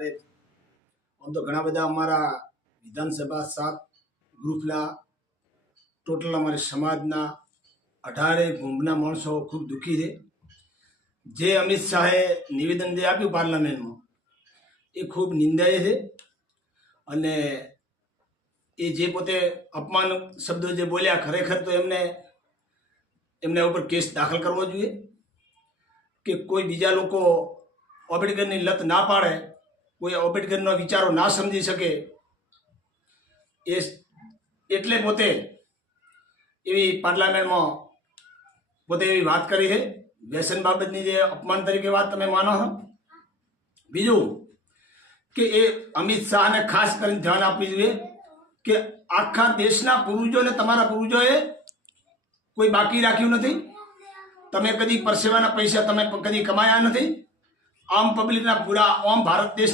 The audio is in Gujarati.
અરે આમ તો ઘણા બધા અમારા વિધાનસભા 7 ગ્રુપના ટોટલ અમારી સમાજના 18 ભૂમના માણસો ખૂબ દુઃખી છે. જે અમિત શાહે નિવેદન જે આપ્યું પાર્લામેન્ટમાં એ ખૂબ નિંદાય છે. અને એ જે પોતે અપમાન શબ્દો જે બોલ્યા, ખરેખર તો એમના ઉપર કેસ દાખલ કરવો જોઈએ કે કોઈ બીજા લોકો આંબેડકરની લત ના પાડે, કોઈ આંબેડકરના વિચારો ના સમજી શકે, એટલે પોતે એવી પાર્લામેન્ટમાં પોતે એવી વાત કરી છે. વ્યસન બાબતની જે અપમાન તરીકે વાત તમે માનો છો. બીજું કે એ અમિત શાહને ખાસ કરીને ધ્યાન આપવું જોઈએ કે આખા દેશના પૂર્વજોને, તમારા પૂર્વજોએ કોઈ બાકી રાખ્યું નથી. તમે કદી પરસેવાના પૈસા તમે કદી કમાયા નથી. આમ પબ્લિકના પૂરા આમ ભારત દેશ